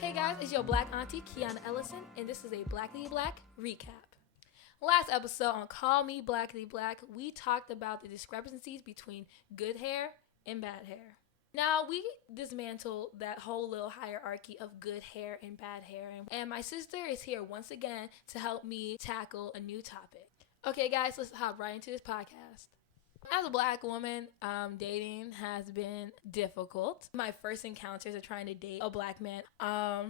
Hey guys, it's your black auntie, Kiana Ellison, and this is a Blackity Black recap. Last episode on Call Me Blackity Black, we talked about the discrepancies between good hair and bad hair. Now, we dismantled that whole little hierarchy of good hair and bad hair, and my sister is here once again to help me tackle a new topic. Okay guys, let's hop right into this podcast. As a black woman, dating has been difficult. My first encounters of trying to date a black man, I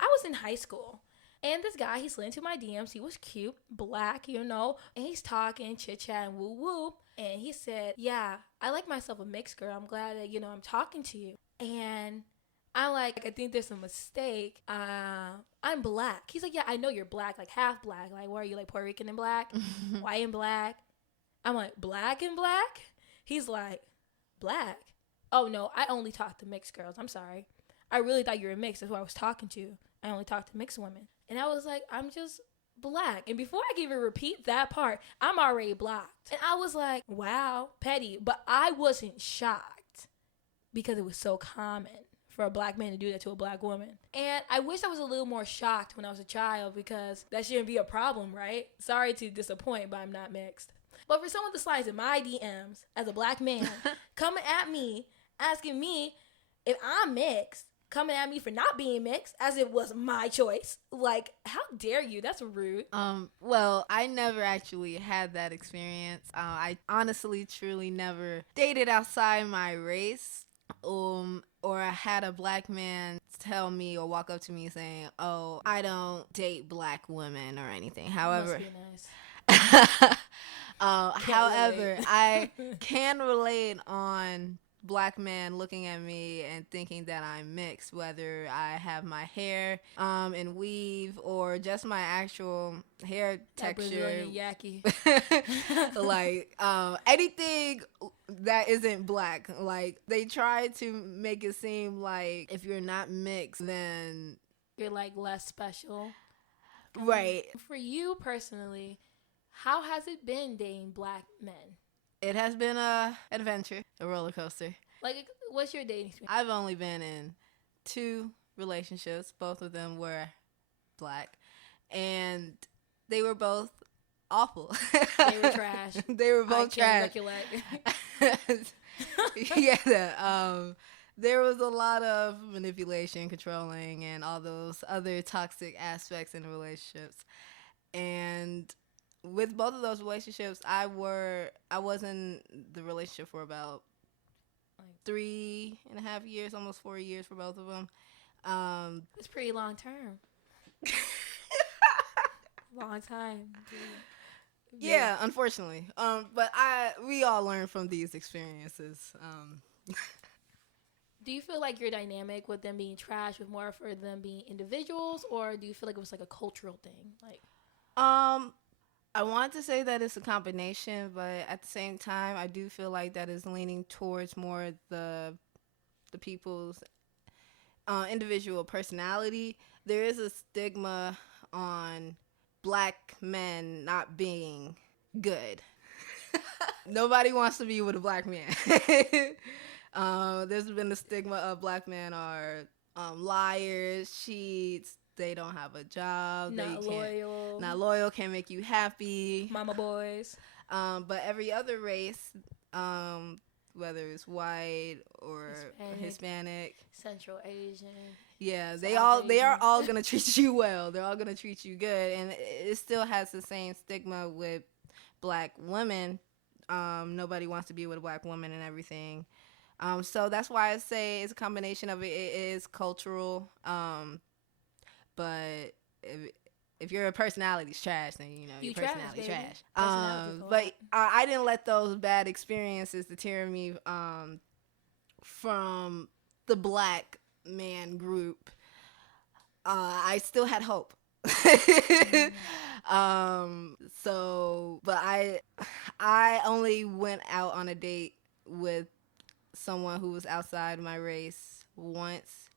was in high school. And this guy, he slid into my DMs. He was cute, black, and he's talking, chit-chatting, woo-woo. And he said, yeah, I like myself a mixed girl. I'm glad that, I'm talking to you. And I'm like, I think there's a mistake. I'm black. He's like, yeah, I know you're black, like half black. Like, what are you, like Puerto Rican and black? White and black? I'm like, black and black? He's like, black? Oh, no, I only talk to mixed girls. I'm sorry. I really thought you were mixed. That's who I was talking to. I only talk to mixed women. And I was like, I'm just black. And before I can even repeat that part, I'm already blocked. And I was like, wow, petty. But I wasn't shocked because it was so common for a black man to do that to a black woman. And I wish I was a little more shocked when I was a child because that shouldn't be a problem, right? Sorry to disappoint, but I'm not mixed. But for someone to slide in my DMs as a black man, coming at me, asking me if I'm mixed, coming at me for not being mixed, as it was my choice. Like, how dare you? That's rude. Well, I never actually had that experience. I honestly, truly never dated outside my race. Or I had a black man tell me or walk up to me saying, oh, I don't date black women or anything. However, must be nice. However, I can relate on black man looking at me and thinking that I'm mixed, whether I have my hair in weave or just my actual hair texture. Yaki. Like anything that isn't black. Like they try to make it seem like if you're not mixed, then you're like less special. Right. For you personally, how has it been dating black men? It has been an adventure, a roller coaster. Like, what's your dating experience? I've only been in 2 relationships. Both of them were black. And they were both awful. They were trash. They were both trash. Yeah. There was a lot of manipulation, controlling, and all those other toxic aspects in relationships. And with both of those relationships, I was in the relationship for about 3.5 years, almost 4 years for both of them. It's pretty long term. Long time. Dude. Yeah, unfortunately. But we all learn from these experiences. Do you feel like your dynamic with them being trash was more for them being individuals, or do you feel like it was like a cultural thing? Like, I want to say that it's a combination, but at the same time, I do feel like that is leaning towards more the people's individual personality. There is a stigma on black men not being good. Nobody wants to be with a black man. There's been a stigma of black men are liars, cheats. They don't have a job. Not loyal, can't make you happy. Mama boys. But every other race, whether it's white or Hispanic, Central Asian. Yeah, they are all gonna treat you well. They're all gonna treat you good, and it still has the same stigma with black women. Nobody wants to be with a black woman and everything. So that's why I say it's a combination of it. It is cultural. But if your personality's trash, then your personality's trash. But I didn't let those bad experiences deter me from the black man group. I still had hope. But I only went out on a date with someone who was outside my race once,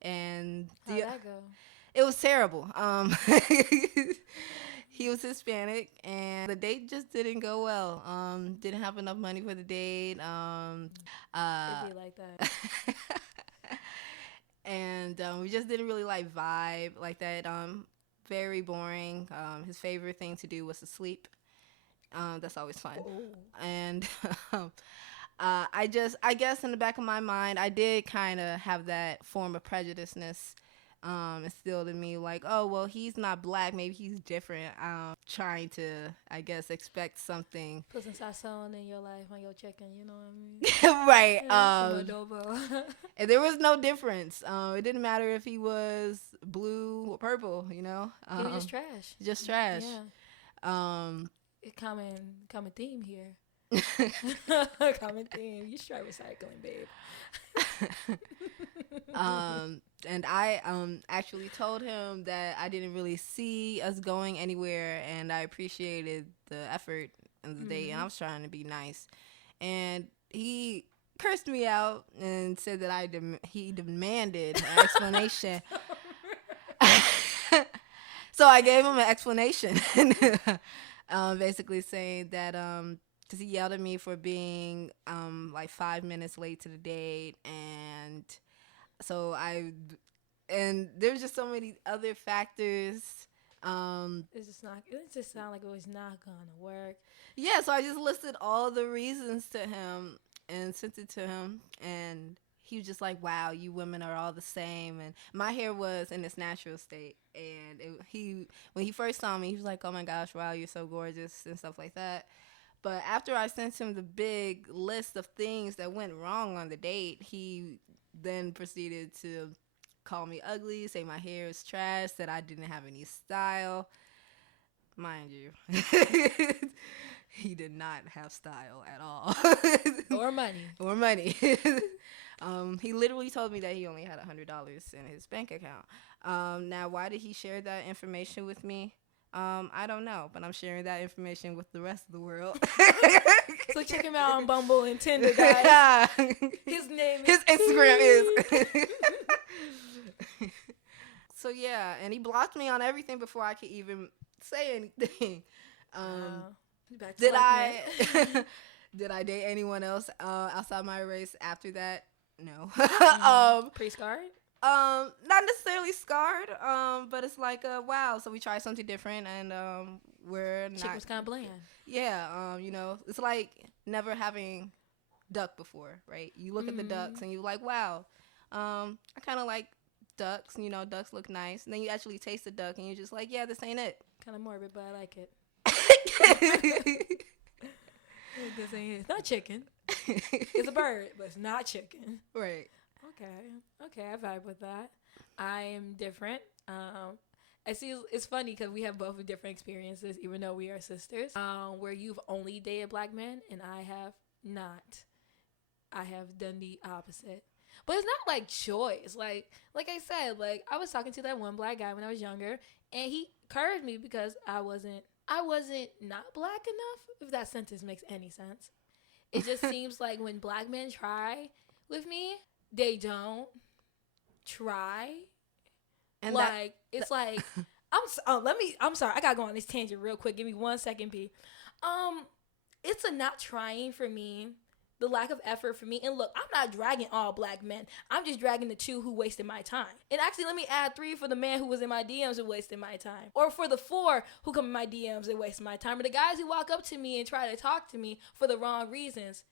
and how'd that go? It was terrible. He was Hispanic, and the date just didn't go well. Didn't have enough money for the date. It'd be like that. and we just didn't really like vibe like that. Very boring. His favorite thing to do was to sleep. That's always fun. Oh. And I guess in the back of my mind, I did kind of have that form of prejudiceness instilled in me, like, oh, well, he's not black, maybe he's different. Trying to, I guess, expect something. Put some sazon in your life on your chicken, you know what I mean? Right. Some adobo. And there was no difference. It didn't matter if he was blue or purple, you know? He was just trash. Just trash. Yeah. A common theme here. Common theme. You should try recycling, babe. And I actually told him that I didn't really see us going anywhere, and I appreciated the effort and the date, and I was trying to be nice. And he cursed me out and said that he demanded an explanation. So I gave him an explanation, basically saying that because he yelled at me for being like 5 minutes late to the date, and so and there's just so many other factors. It just sounded like it was not gonna work. Yeah, so I just listed all the reasons to him and sent it to him, and he was just like, wow, you women are all the same. And my hair was in its natural state, and when he first saw me, he was like, oh my gosh, wow, you're so gorgeous and stuff like that. But after I sent him the big list of things that went wrong on the date, he then proceeded to call me ugly, say my hair is trash, that I didn't have any style. Mind you, he did not have style at all. Or money. Or money. He literally told me that he only had $100 in his bank account. Now, why did he share that information with me? I don't know, but I'm sharing that information with the rest of the world. So check him out on Bumble and Tinder, guys. His Instagram is. So yeah, and he blocked me on everything before I could even say anything. Did I date anyone else outside my race after that? No. Pretty scarred? Not necessarily scarred, but it's like, wow, so we tried something different, and we're not. Chick was kind of bland. Yeah, it's like never having duck before, right? You look at the ducks and you're like, wow, I kind of like ducks. Ducks look nice, and then you actually taste the duck and you're just like, yeah, this ain't it. Kind of morbid, but I like it. This ain't it. It's not chicken. It's a bird, but it's not chicken. Right. Okay, I vibe with that. I am different. I see it's funny because we have both different experiences, even though we are sisters. Where you've only dated black men and I have not. I have done the opposite. But it's not like choice. Like I said, like I was talking to that one black guy when I was younger, and he curved me because I wasn't not black enough, if that sentence makes any sense. It just seems like when black men try with me, they don't try. And I'm sorry, I gotta go on this tangent real quick. Give me 1 second, P. It's a not trying for me, the lack of effort for me. And look, I'm not dragging all black men. I'm just dragging the 2 who wasted my time. And actually, let me add 3 for the man who was in my DMs who wasted my time. Or for the 4 who come in my DMs and waste my time. Or the guys who walk up to me and try to talk to me for the wrong reasons.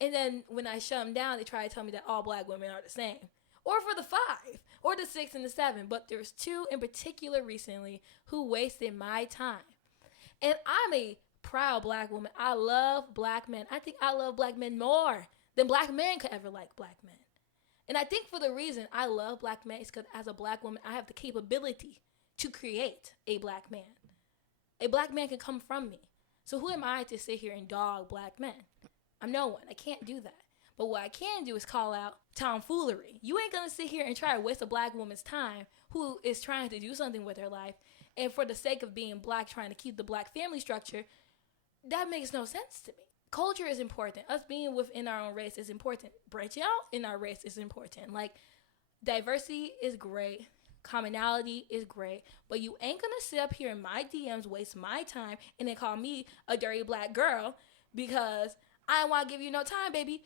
And then when I shut them down, they try to tell me that all black women are the same. Or for the 5, or the 6 and the 7. But there's 2 in particular recently who wasted my time. And I'm a proud black woman. I love black men. I think I love black men more than black men could ever like black men. And I think for the reason I love black men is because as a black woman, I have the capability to create a black man. A black man can come from me. So who am I to sit here and dog black men? I'm no one. I can't do that. But what I can do is call out tomfoolery. You ain't going to sit here and try to waste a black woman's time who is trying to do something with her life. And for the sake of being black, trying to keep the black family structure, that makes no sense to me. Culture is important. Us being within our own race is important. Branching out in our race is important. Like, diversity is great. Commonality is great. But you ain't going to sit up here in my DMs, waste my time, and then call me a dirty black girl because I don't want to give you no time, baby.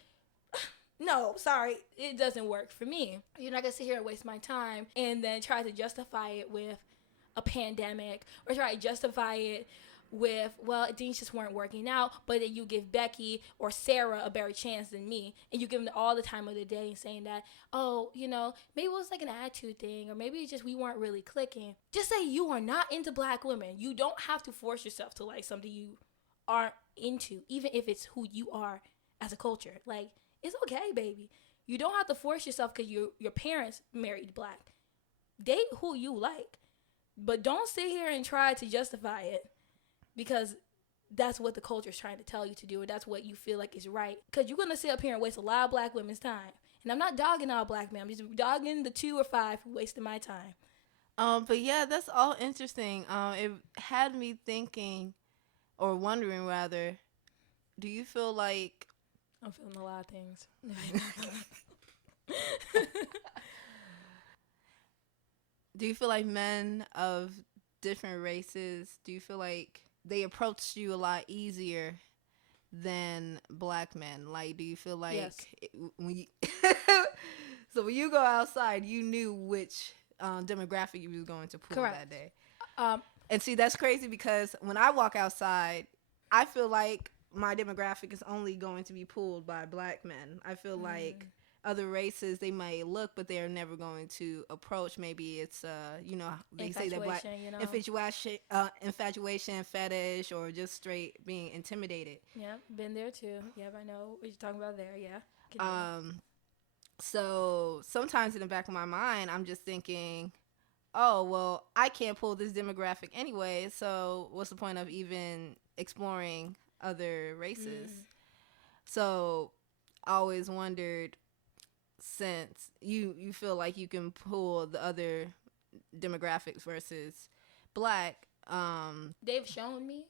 no, sorry, it doesn't work for me. You're not going to sit here and waste my time and then try to justify it with a pandemic or try to justify it with, well, things just weren't working out, but then you give Becky or Sarah a better chance than me, and you give them all the time of the day and saying that, oh, you know, maybe it was like an attitude thing, or maybe it's just we weren't really clicking. Just say you are not into black women. You don't have to force yourself to like something you aren't into, even if it's who you are as a culture. Like, it's okay, baby. You don't have to force yourself because your parents married black. Date who you like. But don't sit here and try to justify it because that's what the culture is trying to tell you to do, or that's what you feel like is right. Because you're going to sit up here and waste a lot of black women's time. And I'm not dogging all black men. I'm just dogging the 2 or 5 who wasted my time. But yeah, that's all interesting. It had me thinking, or wondering rather, do you feel like... I'm feeling a lot of things. Do you feel like men of different races, do you feel like they approach you a lot easier than black men? Like, do you feel like yes. When you so when you go outside, you knew which demographic you was going to pull Correct. that day? And see, that's crazy because when I walk outside, I feel like my demographic is only going to be pulled by black men. I feel like other races, they might look, but they're never going to approach. Maybe it's, you know, they say that black infatuation, fetish, or just straight being intimidated. Yeah, been there too. Yep, I know what you're talking about there. Yeah. So sometimes in the back of my mind, I'm just thinking, oh, well, I can't pull this demographic anyway, so what's the point of even exploring other races? So I always wondered, since you feel like you can pull the other demographics versus black, they've shown me,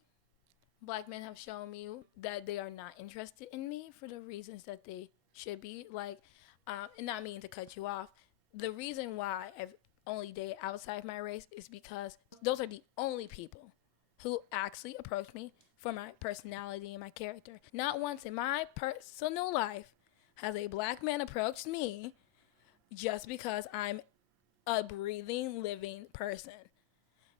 black men have shown me that they are not interested in me for the reasons that they should be. Like, and not meaning to cut you off, the reason why I've only dated outside my race is because those are the only people who actually approached me for my personality and my character. Not once in my personal life has a black man approached me just because I'm a breathing, living person.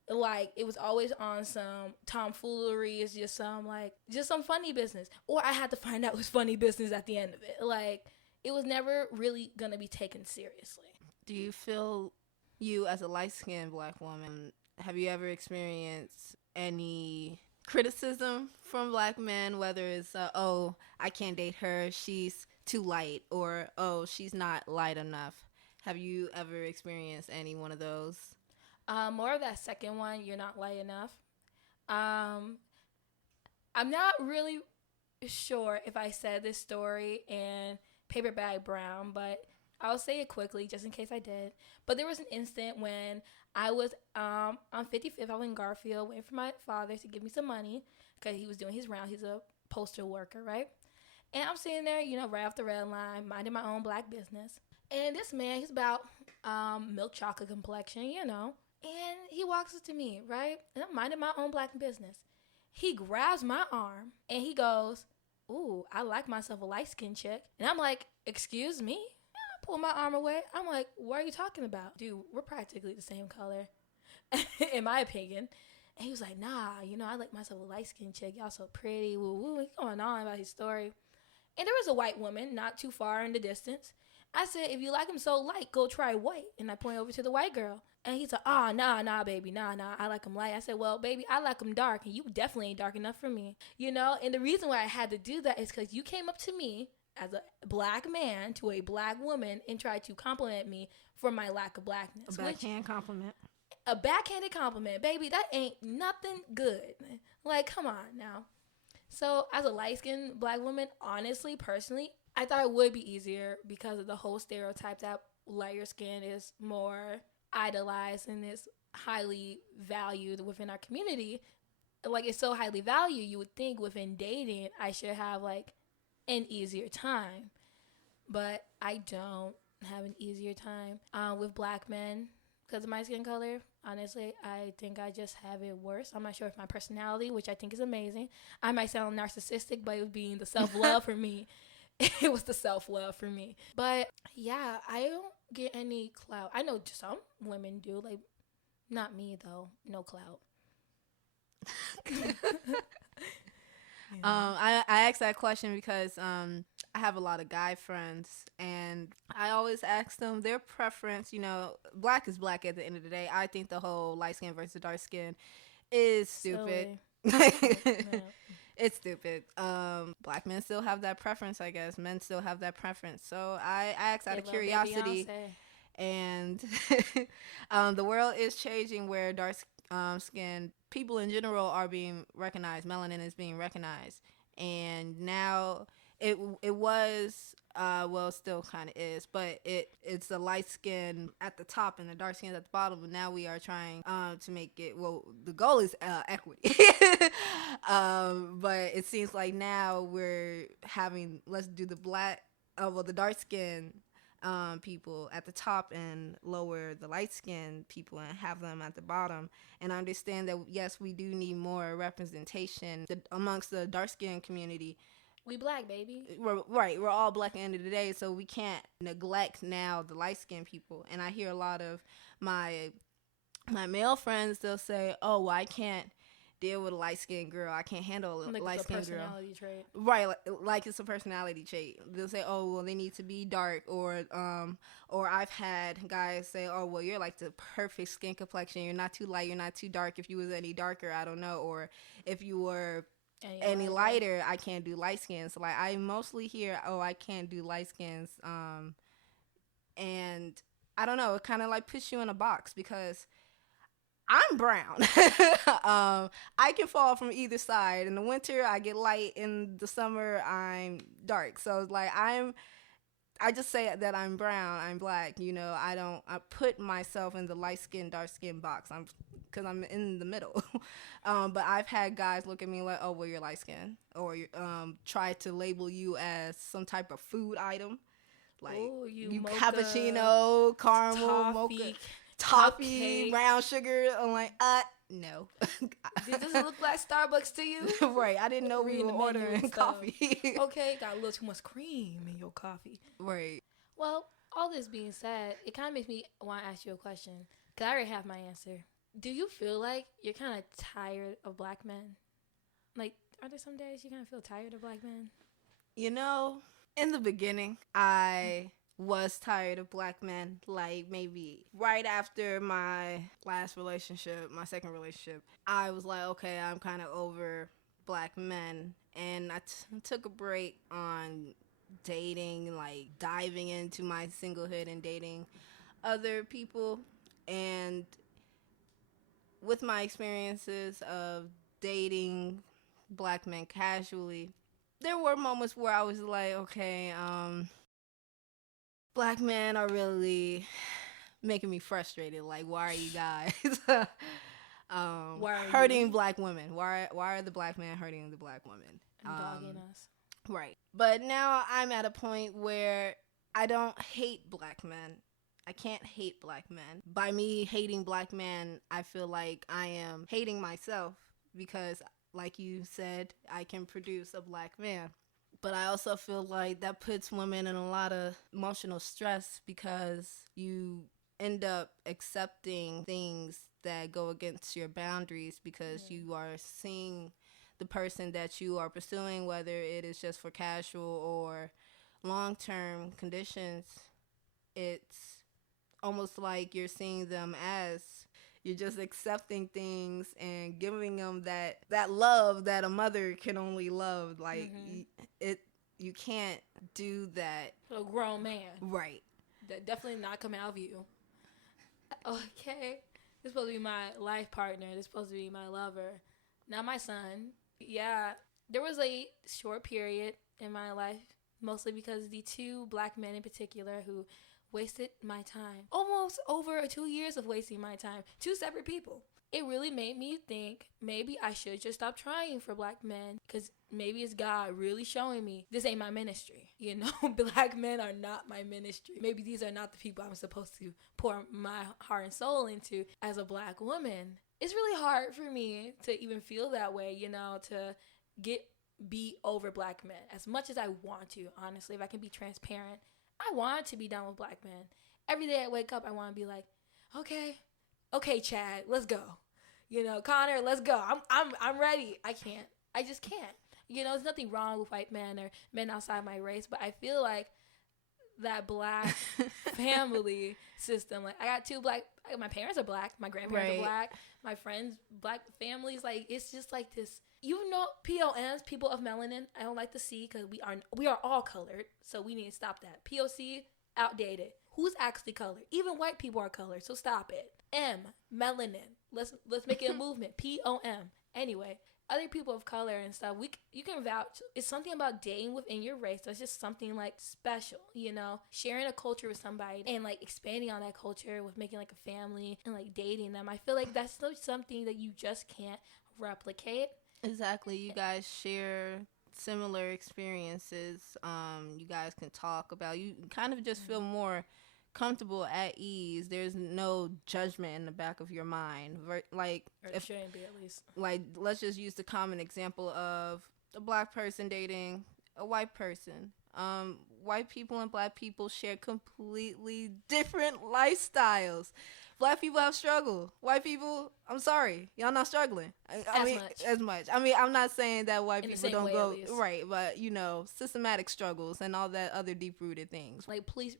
Like, it was always on some tomfoolery. It's just some funny business. Or I had to find out it was funny business at the end of it. Like, it was never really going to be taken seriously. Do you feel, you as a light-skinned black woman, have you ever experienced any criticism from black men, whether it's, oh, I can't date her, she's too light, or, oh, she's not light enough? Have you ever experienced any one of those? More of that second one, you're not light enough. I'm not really sure if I said this story in Paper Bag Brown, but I'll say it quickly just in case I did. But there was an instant when I was on 55th. I was in Garfield waiting for my father to give me some money because he was doing his round. He's a postal worker, right? And I'm sitting there, you know, right off the red line, minding my own black business. And this man, he's about milk chocolate complexion, you know. And he walks up to me, right? And I'm minding my own black business. He grabs my arm and he goes, ooh, I like myself a light-skinned chick. And I'm like, excuse me? I pull my arm away. I'm like, what are you talking about? Dude, we're practically the same color, in my opinion. And he was like, nah, you know, I like myself a light-skinned chick. Y'all so pretty. Woo, woo. He's going on about his story. And there was a white woman not too far in the distance. I said, if you like him so light, go try white. And I point over to the white girl. And he said, nah, baby, nah, I like him light. I said, well, baby, I like him dark, and you definitely ain't dark enough for me. You know, and the reason why I had to do that is because you came up to me as a black man to a black woman and tried to compliment me for my lack of blackness. A backhand compliment. A backhanded compliment, baby, that ain't nothing good. Like, come on now. So as a light-skinned black woman, honestly, personally, I thought it would be easier because of the whole stereotype that lighter skin is more idolized and is highly valued within our community. Like, it's so highly valued, you would think within dating I should have like an easier time, but I don't have an easier time with black men because of my skin color. Honestly, I think I just have it worse. I'm not sure if my personality, which I think is amazing, I might sound narcissistic, but it was being the self-love for me. it was the self-love for me. But yeah, I don't get any clout. I know some women do, like, not me though. No clout. I asked that question because I have a lot of guy friends, and I always ask them their preference. You know, black is black at the end of the day. I think the whole light skin versus dark skin is stupid. It's stupid. Black men still have that preference, I guess. Men still have that preference. So I asked out of curiosity, and the world is changing where dark skin people in general are being recognized. Melanin is being recognized, and now it was well, still kind of is, but it's the light skin at the top and the dark skin at the bottom. And now we are trying to make it, well, the goal is equity. But it seems like now we're having, let's do the the dark skin people at the top and lower the light skinned people and have them at the bottom. And I understand that, yes, we do need more representation amongst the dark skinned community. We black, baby. We're all black at the end of the day, so we can't neglect now the light skinned people. And I hear a lot of my male friends, they'll say, oh, well, I can't deal with a light-skinned girl. I can't handle a light-skinned girl. Personality trait. Right, like it's a personality trait. They'll say, oh, well, they need to be dark, or I've had guys say, oh, well, you're like the perfect skin complexion. You're not too light, you're not too dark. If you was any darker, I don't know. Or if you were any lighter, I can't do light skins. So, like, I mostly hear, oh, I can't do light skins. And I don't know, it kind of like puts you in a box because I'm brown. I can fall from either side. In the winter, I get light. In the summer, I'm dark. So like I just say that I'm brown, I'm black. You know, I put myself in the light skin, dark skin box. Because I'm in the middle. But I've had guys look at me like, oh, well, you're light skin, or try to label you as some type of food item, like you mocha, cappuccino, caramel, mocha. Toffee, brown sugar. I'm like, no. Does it look like Starbucks to you? Right. I didn't know we were ordering coffee. Okay, got a little too much cream in your coffee. Right. Well, all this being said, it kind of makes me want to ask you a question, because I already have my answer. Do you feel like you're kind of tired of black men? Like, are there some days you kind of feel tired of black men? You know, in the beginning, I was tired of black men. Like, maybe right after my last relationship, my second relationship, I was like, okay, I'm kind of over black men. And I took a break on dating, like diving into my singlehood and dating other people. And with my experiences of dating black men casually, there were moments where I was like, okay, black men are really making me frustrated. Like, why are you guys hurting black women? Why are the black men hurting the black women? And dogging us. Right. But now I'm at a point where I don't hate black men. I can't hate black men. By me hating black men, I feel like I am hating myself because, like you said, I can produce a black man. But I also feel like that puts women in a lot of emotional stress because you end up accepting things that go against your boundaries because you are seeing the person that you are pursuing, whether it is just for casual or long-term conditions. It's almost like you're seeing them as you're just accepting things and giving them that love that a mother can only love. Like, you can't do that. A grown man. Right. That definitely not come out of you. Okay. This is supposed to be my life partner. This is supposed to be my lover. Not my son. Yeah. There was a short period in my life, mostly because the two black men in particular who wasted my time. Almost over 2 years of wasting my time. Two separate people. It really made me think maybe I should just stop trying for black men, because maybe it's God really showing me this ain't my ministry. You know, black men are not my ministry. Maybe these are not the people I'm supposed to pour my heart and soul into as a black woman. It's really hard for me to even feel that way, you know, to get be over black men as much as I want to. Honestly, if I can be transparent, I want to be done with black men. Every day I wake up, I want to be like, okay, Chad, let's go. You know, Connor, let's go. I'm ready. I just can't. You know, there's nothing wrong with white men or men outside my race, but I feel like that black family system. Like, I got two black. My parents are black. My grandparents are black. My friends, black families. Like, it's just like this. You know, POMs, people of melanin, I don't like to see because we are all colored. So we need to stop that. POC, outdated. Who's actually colored? Even white people are colored. So stop it. M, melanin. Let's make it a movement. POM. Anyway, other people of color and stuff, you can vouch. It's something about dating within your race that's just something like special, you know, sharing a culture with somebody and like expanding on that culture with making like a family and like dating them. I feel like that's something that you just can't replicate. Exactly. You guys share similar experiences. You guys can talk about, you kind of just feel more comfortable, at ease. There's no judgment in the back of your mind. Like, or it shouldn't be, at least. Like, let's just use the common example of a black person dating a white person. White people and black people share completely different lifestyles. Black people have struggle. White people, I'm sorry, y'all not struggling. As much. I mean, I'm not saying that white people don't go right, but you know, systematic struggles and all that other deep-rooted things, like police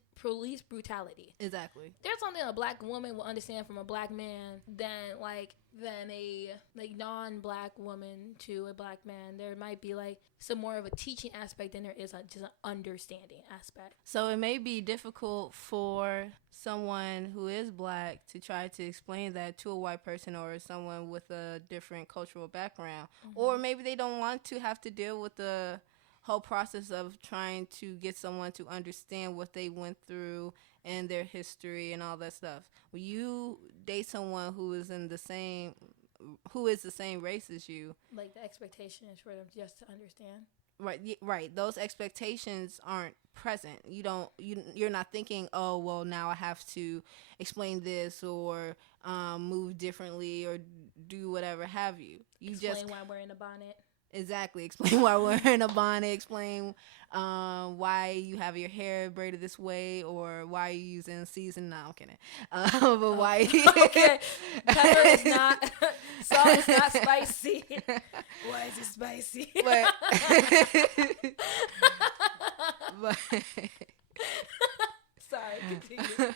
brutality. Exactly. There's something a black woman will understand from a black man than a non-black woman to a black man. There might be like some more of a teaching aspect than there is just an understanding aspect. So it may be difficult for someone who is black to try to explain that to a white person or someone with a different cultural background. Or maybe they don't want to have to deal with the whole process of trying to get someone to understand what they went through and their history and all that stuff. When you date someone who is the same race as you, like, the expectation is for them just to understand. Right. Those expectations aren't present. You're not thinking, oh, well, now I have to explain this or move differently or do whatever have you. Explain why I'm wearing a bonnet. Exactly. Explain why we're wearing a bonnet. Explain why you have your hair braided this way, or why you using season. No, I'm kidding. But why? Okay. Pepper is not. Salt is not spicy. Why is it spicy? But sorry. Continue.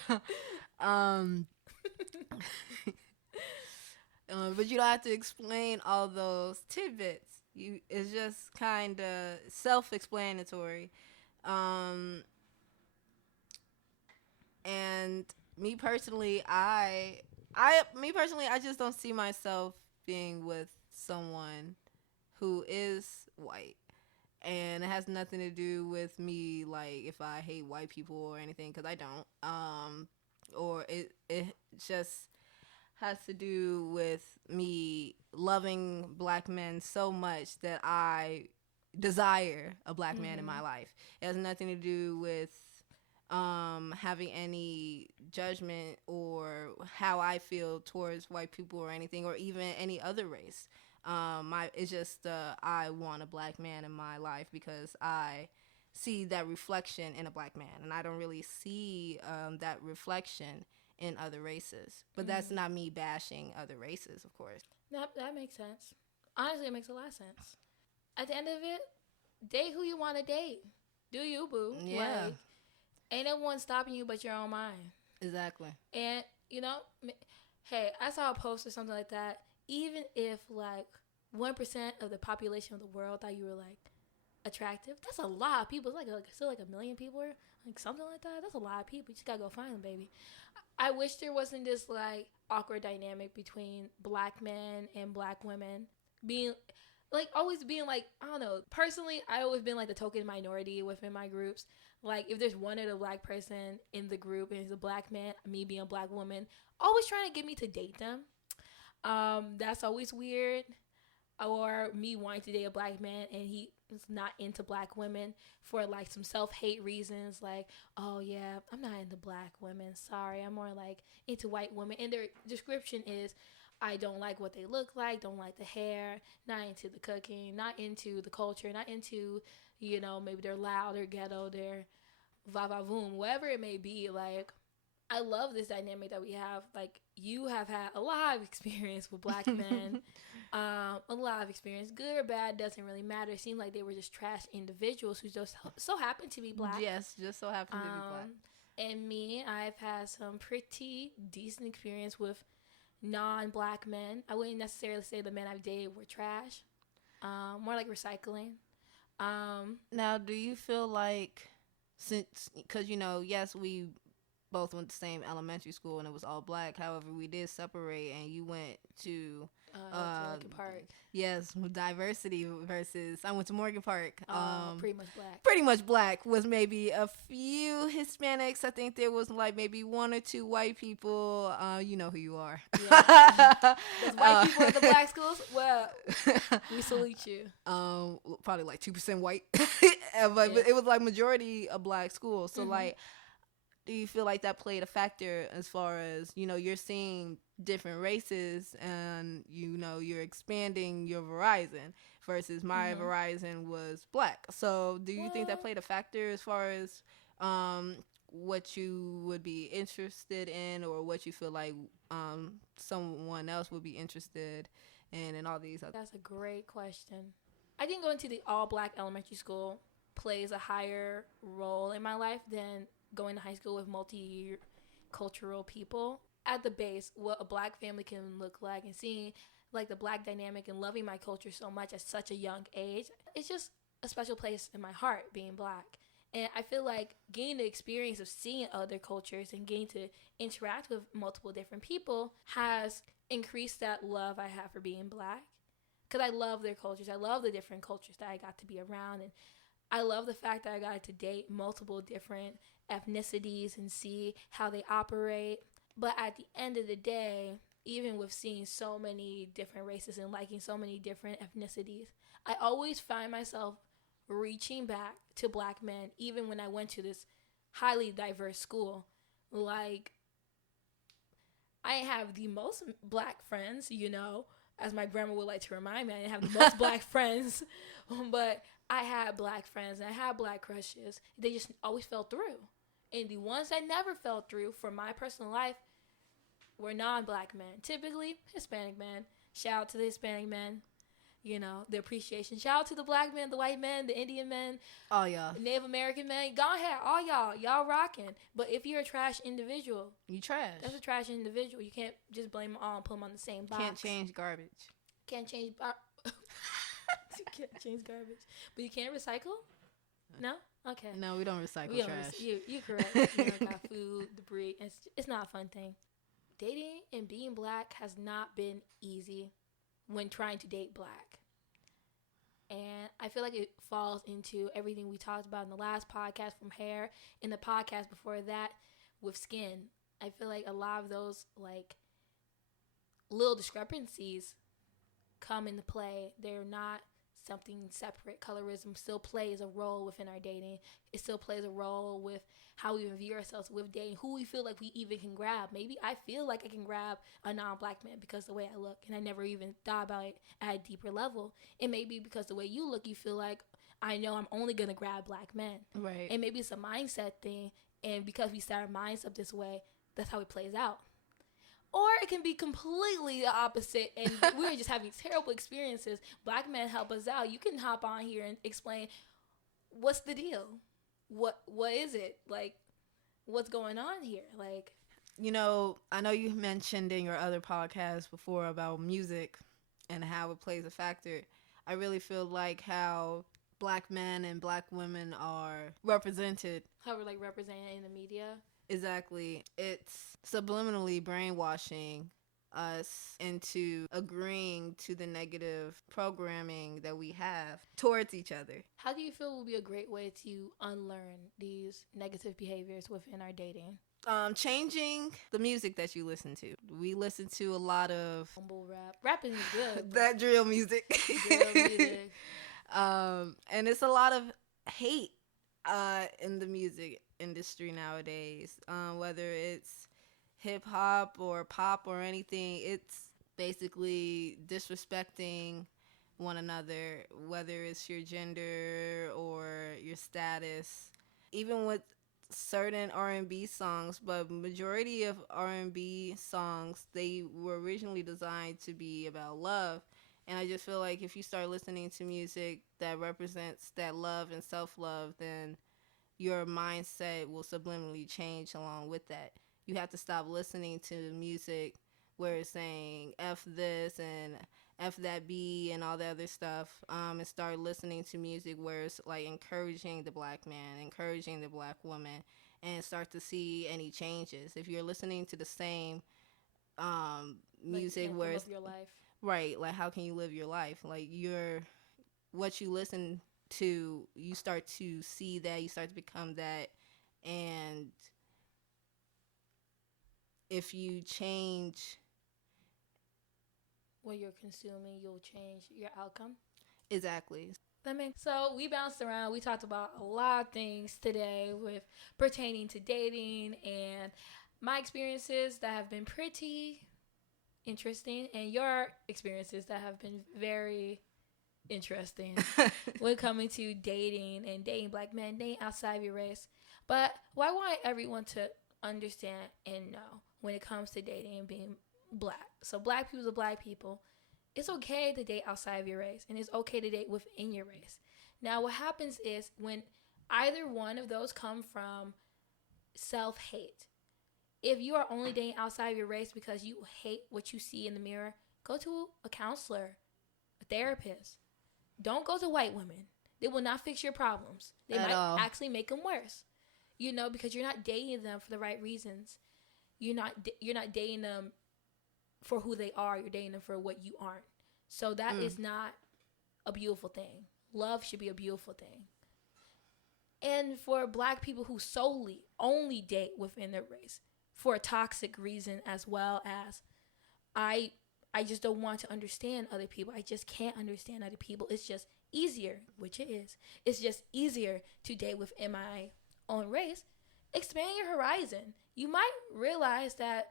But you don't have to explain all those tidbits. It's just kind of self-explanatory. And me personally, I just don't see myself being with someone who is white. And it has nothing to do with me, like, if I hate white people or anything, because I don't. Or it just has to do with me loving black men so much that I desire a black man in my life. It has nothing to do with having any judgment or how I feel towards white people or anything, or even any other race. It's just I want a black man in my life because I see that reflection in a black man, and I don't really see that reflection in other races. But that's not me bashing other races, of course. That makes sense. Honestly, it makes a lot of sense. At the end of it, date who you want to date. Do you, boo? Yeah. Like, ain't no one stopping you but your own mind. Exactly. And, you know, hey, I saw a post or something like that. Even if, like, 1% of the population of the world thought you were, like, attractive, that's a lot of people. It's like still like 1 million people, or like something like that. That's a lot of people. You just gotta go find them, baby. I wish there wasn't this, like, awkward dynamic between black men and black women being, like, always being, like, I don't know. Personally, I always been, like, the token minority within my groups. Like, if there's one other black person in the group and it's a black man, me being a black woman, always trying to get me to date them. That's always weird. Or me wanting to date a black man and he is not into black women for, like, some self-hate reasons. Like, oh, yeah, I'm not into black women. Sorry, I'm more, like, into white women. And their description is, I don't like what they look like, don't like the hair, not into the cooking, not into the culture, not into, maybe they're loud or ghetto, they're va-va-voom, whatever it may be. Like, I love this dynamic that we have. Like, you have had a lot of experience with black men. A lot of experience, good or bad, doesn't really matter. It seemed like they were just trash individuals who just so happened to be black. Yes, just so happened to be black. And me, I've had some pretty decent experience with non-black men. I wouldn't necessarily say the men I've dated were trash. More like recycling. Now, do you feel like, because, yes, we both went to the same elementary school and it was all black. However, we did separate and you went to Morgan Park. Yes, diversity versus I went to Morgan Park. Pretty much black. Pretty much black was maybe a few Hispanics. I think there was like maybe one or two white people. You know who you are. Yeah. Those white people at the black schools. Well, we salute you. Probably like 2% white, but it was like majority a black school. So like, do you feel like that played a factor as far as, you're seeing different races and, you're expanding your horizon versus my horizon was black. So do you think that played a factor as far as what you would be interested in or what you feel like someone else would be interested in and all these other? That's a great question. I think going to the all-black elementary school plays a higher role in my life than going to high school with multicultural people. At the base, what a black family can look like and seeing like the black dynamic and loving my culture so much at such a young age, it's just a special place in my heart being black. And I feel like getting the experience of seeing other cultures and getting to interact with multiple different people has increased that love I have for being black. Because I love their cultures. I love the different cultures that I got to be around. And I love the fact that I got to date multiple different ethnicities and see how they operate. But at the end of the day, even with seeing so many different races and liking so many different ethnicities, I always find myself reaching back to black men, even when I went to this highly diverse school. Like, I have the most black friends, as my grandma would like to remind me, I didn't have the most black friends, but I had black friends and I had black crushes. They just always fell through. And the ones that never fell through for my personal life were non-black men, typically Hispanic men. Shout out to the Hispanic men, the appreciation. Shout out to the black men, the white men, the Indian men, all y'all, Native American men. Go ahead, all y'all rocking. But if you're a trash individual, you trash. That's a trash individual. You can't just blame them all and put them on the same box. Can't change garbage. Can't change. You can't change garbage, but you can't recycle. No? Okay. No, we don't recycle trash. You're correct. Got food, debris. It's not a fun thing. Dating and being black has not been easy when trying to date black. And I feel like it falls into everything we talked about in the last podcast from hair, in the podcast before that with skin. I feel like a lot of those like little discrepancies come into play. They're not something separate. Colorism still plays a role within our dating. It still plays a role with how we view ourselves with dating, who we feel like we even can grab. Maybe I feel like I can grab a non-black man because of the way I look, and I never even thought about it at a deeper level. It may be because the way you look, you feel like, I know I'm only going to grab black men. Right. And maybe it's a mindset thing, and because we set our minds up this way, that's how it plays out. Or it can be completely the opposite, and we're just having terrible experiences. Black men help us out. You can hop on here and explain, what's the deal? What is it? Like, what's going on here? Like, I know you mentioned in your other podcast before about music and how it plays a factor. I really feel like how black men and black women are represented. How we're, like, represented in the media. Exactly. It's subliminally brainwashing us into agreeing to the negative programming that we have towards each other. How do you feel would be a great way to unlearn these negative behaviors within our dating? Changing the music that you listen to. We listen to a lot of humble rap. Rapping is good. That drill music. And it's a lot of hate in the music industry nowadays, whether it's hip hop or pop or anything. It's basically disrespecting one another, whether it's your gender or your status. Even with certain R&B songs, but majority of R&B songs, they were originally designed to be about love. And I just feel like if you start listening to music that represents that love and self-love, then your mindset will subliminally change along with that. You have to stop listening to music where it's saying F this and F that B and all the other stuff, and start listening to music where it's like encouraging the black man, encouraging the black woman, and start to see any changes. If you're listening to the same music like, where it's your life. right, like how can you live your life? Like what you listen to, you start to see that, you start to become that, and if you change what you're consuming, you'll change your outcome. exactly. So we bounced around. We talked about a lot of things today with pertaining to dating and my experiences that have been pretty interesting and your experiences that have been very interesting when coming to dating and dating black men, dating outside of your race. But what I want everyone to understand and know when it comes to dating and being black. So black people to black people, it's okay to date outside of your race, and it's okay to date within your race. Now, what happens is when either one of those come from self-hate. If you are only dating outside of your race because you hate what you see in the mirror, go to a counselor, a therapist. Don't go to white women. They will not fix your problems. They might actually make them worse. Because you're not dating them for the right reasons. You're not dating them for who they are. You're dating them for what you aren't. So that is not a beautiful thing. Love should be a beautiful thing. And for black people who solely only date within their race for a toxic reason, as well as I just don't want to understand other people. I just can't understand other people. It's just easier, which it is. It's just easier to date within my own race. Expand your horizon. You might realize that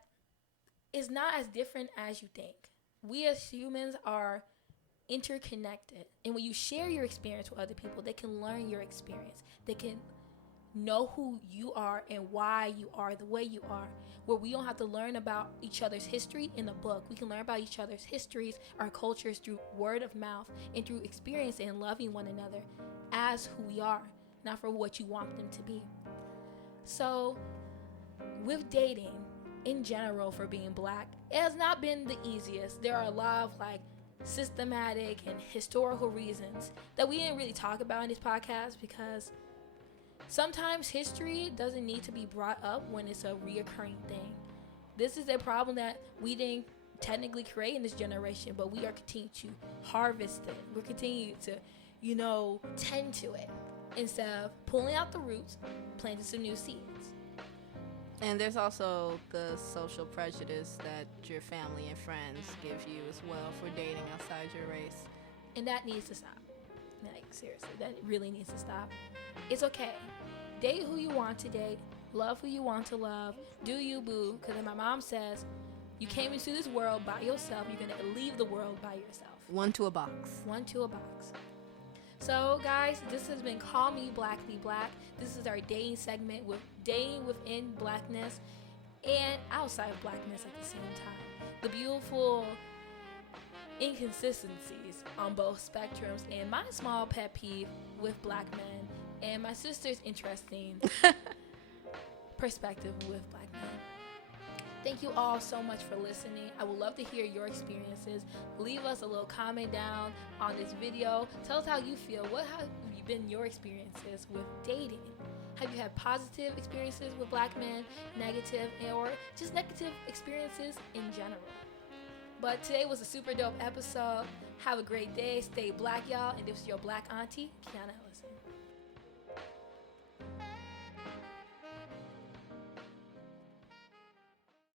it's not as different as you think. We as humans are interconnected. And when you share your experience with other people, they can learn your experience. They can know who you are and why you are the way you are. Where we don't have to learn about each other's history in a book. We can learn about each other's histories, our cultures through word of mouth and through experience and loving one another as who we are, not for what you want them to be. So with dating in general for being black, it has not been the easiest. There are a lot of systematic and historical reasons that we didn't really talk about in this podcast because sometimes history doesn't need to be brought up when it's a reoccurring thing. This is a problem that we didn't technically create in this generation, but we are continuing to harvest it. We're continuing to, tend to it instead of pulling out the roots, planting some new seeds. And there's also the social prejudice that your family and friends give you as well for dating outside your race. And that needs to stop. Seriously, that really needs to stop. It's okay. Date who you want to date. Love who you want to love. Do you, boo. Because my mom says, you came into this world by yourself. You're going to leave the world by yourself. One to a box. So, guys, this has been Call Me Blackity Black. This is our dating segment with dating within blackness and outside of blackness at the same time. The beautiful inconsistencies on both spectrums and my small pet peeve with black men and my sister's interesting perspective with black men. Thank you all so much for listening. I would love to hear your experiences. Leave us a little comment down on this video. Tell us how you feel. What have been your experiences with dating? Have you had positive experiences with black men, negative, or just negative experiences in general? But today was a super dope episode. Have a great day. Stay black, y'all. And this is your black auntie, Kiana Ellison.